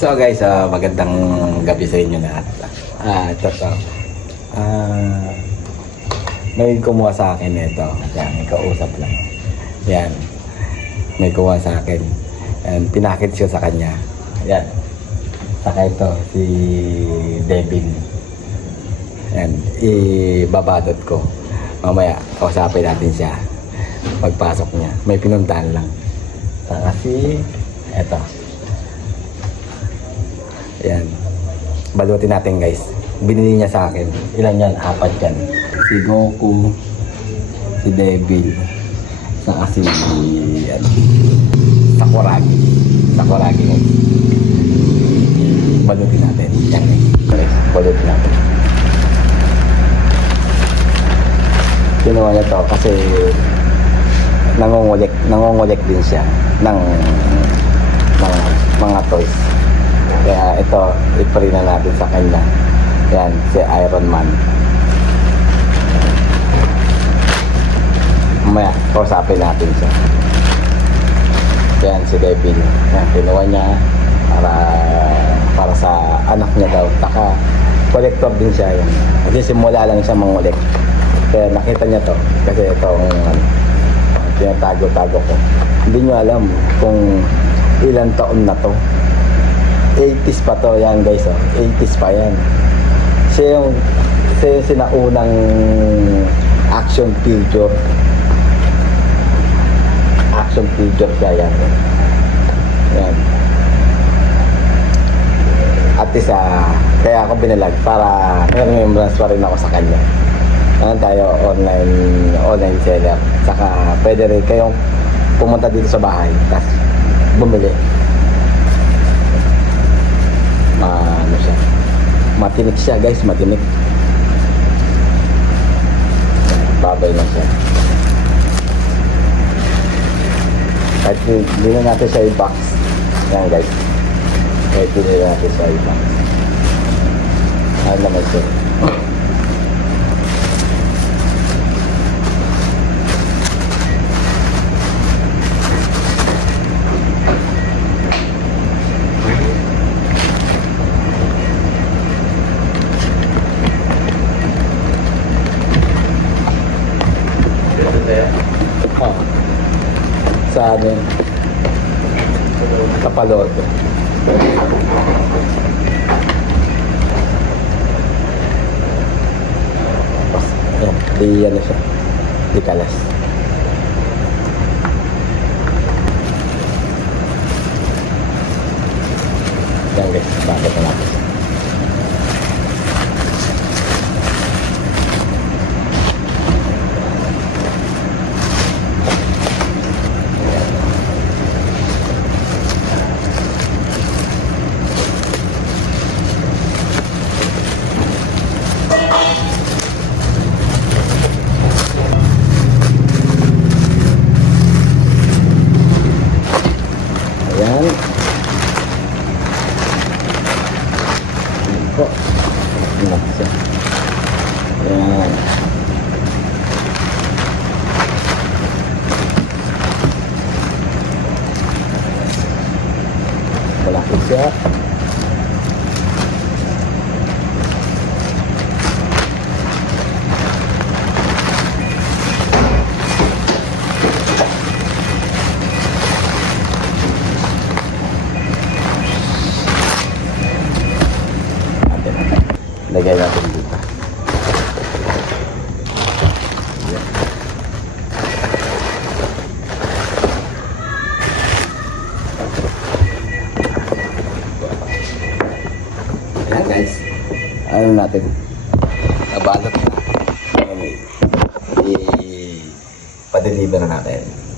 So guys, ah, magandang gabi sa inyo lahat. Ah, ito to. Ah, may kumuha sa akin nito. Yan, may kausap lang. Yan. May kumuha sa akin. Yan, pinakit siya sa kanya. Yan. Saka ito, si Devin. Yan, ibabadot ko. Mamaya, kausapin natin siya. Pagpasok niya. May pinuntahan lang. Saka si, eto. Ayan. Balutin natin guys. Binili niya sa akin. Ilan yan? Apat yan. Si Goku, si Devil, saka si yan, Sakuragi. Sakuragi guys. Balutin natin. Yan guys. Balutin natin. Kinuha niya to kasi nangungulik, nangungulik din siya ng ito, i-free na natin sa kanya. Yan, si Iron Man. Mamaya, kausapin natin siya. Yan, si Devin. Yan, kinuha niya para para sa anak niya daw. Taka, collector din siya yan. Kasi simula lang siya mangulik. Kaya nakita niya to. Kasi itong ano, tinatago-tago ko. Hindi niyo alam kung ilang taon na to. 80s pa to yan guys oh. 80s pa yan. Siya yung, siya yung sinaunang action figure. Action figure siya yan. Yan. At isa, kaya ako binalag para remembrance pa rin ako sa kanya. Ano tayo, online, online seller. Saka pwede rin kayong pumunta dito sa bahay, tapos bumili ma ano siya matinik siya guys matinik babay lang siya. Kahit hindi na natin siya i-box. Yan guys. Kahit hindi na natin siya i-box. Ano naman siya sa ano yun? kapaloto Tapos, ayan, di ano siya di kalas. Yan guys bakit na natin Ayan. Ito. Ayan siya. Ayan. Malaki siya. Lagay natin dito. Ayan. Guys. Ano natin? Nabalot na. Ayan, i- i-pa-deliver na natin.